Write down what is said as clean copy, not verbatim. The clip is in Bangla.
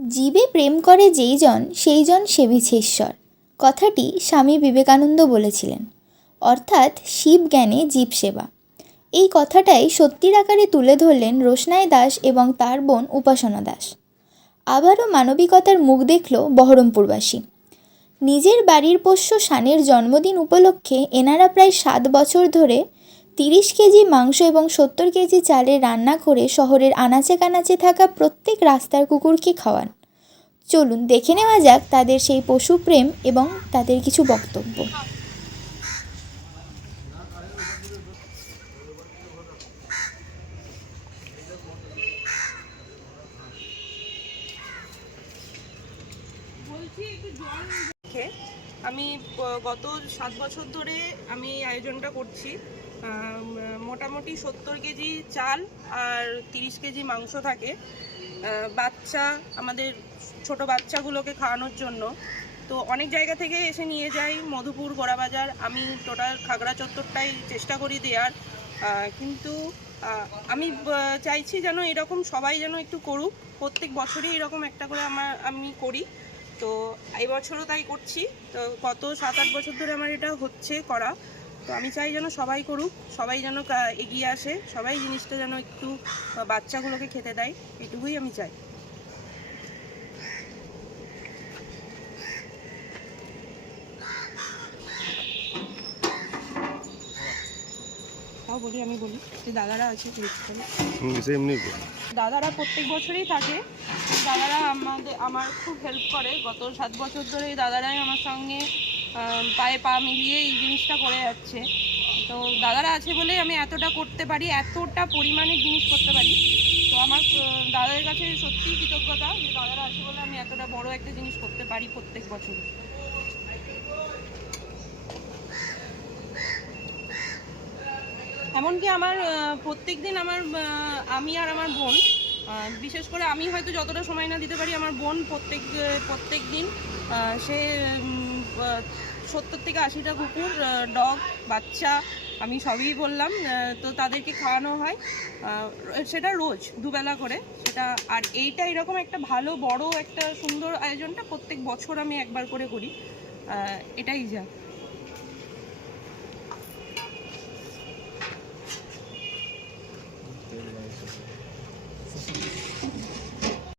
জীবে প্রেম করে যেইজন সেইজন সেবিছে ঈশ্বর, কথাটি স্বামী বিবেকানন্দ বলেছিলেন। অর্থাৎ শিব জ্ঞানে জীব সেবা। এই কথাটাই সত্যির আকারে তুলে ধরলেন রোশনাই দাস এবং তার বোন উপাসনা দাস। আবারও মানবিকতার মুখ দেখল বহরমপুরবাসী। নিজের বাড়ির পোষ্য সানের জন্মদিন উপলক্ষে এনারা প্রায় 7 বছর ধরে 30 কেজি মাংস এবং 70 কেজি চালের রান্না করে শহরের আনাচে কানাচে থাকা প্রত্যেক রাস্তার কুকুরকে খাওয়ান। চলুন দেখে নেওয়া যাক তাদের সেই পশুপ্রেম এবং তাদের কিছু বক্তব্য। আমি গত 7 বছর ধরে আমি এই আয়োজনটা করছি। মোটামুটি 70 কেজি চাল আর 30 কেজি মাংস থাকে বাচ্চা, আমাদের ছোট বাচ্চাগুলোকে খাওয়ানোর জন্য। তো অনেক জায়গা থেকে এসে নিয়ে যাই, মধুপুর, গোড়াবাজার, আমি টোটাল খাগড়া চত্বরটাই চেষ্টা করি দেওয়ার। কিন্তু আমি চাইছি যেন এরকম সবাই যেন একটু করুক, প্রত্যেক বছরই এরকম একটা করে আমি করি। তো এই বছরও তাই করছি। তো গত 7-8 বছর ধরে আমার এটা হচ্ছে করা। তো আমি চাই যেন সবাই করুক, সবাই যেন এগিয়ে আসে, সবাই জিনিসটা যেন একটু বাচ্চাগুলোকে খেতে দেয়, এটুকুই আমি চাই। আমি বলি যে দাদারা আছে, দাদারা প্রত্যেক বছরই থাকে। দাদারা আমার খুব হেল্প করে। গত 7 বছর ধরে এই দাদারাই আমার সঙ্গে পায়ে পা মিলিয়ে এই জিনিসটা করে যাচ্ছে। তো দাদারা আছে বলেই আমি এতটা করতে পারি, এতটা পরিমাণে জিনিস করতে পারি। তো আমার দাদাদের কাছে সত্যিই কৃতজ্ঞতা যে দাদারা আছে বলে আমি এতটা বড় একটা জিনিস করতে পারি প্রত্যেক বছর। এমনকি আমার প্রত্যেক দিন আমি আর আমার বোন, বিশেষ করে আমি হয়তো যতটা সময় না দিতে পারি, আমার বোন প্রত্যেক দিন সে 70 থেকে 80টা কুকুর, ডগ, বাচ্চা, আমি সবই বললাম, তো তাদেরকে খাওয়ানো হয়। সেটা রোজ দুবেলা করে সেটা। আর এইটা এরকম একটা ভালো বড় একটা সুন্দর আয়োজনটা প্রত্যেক বছর আমি একবার করে করি। এটাই যা।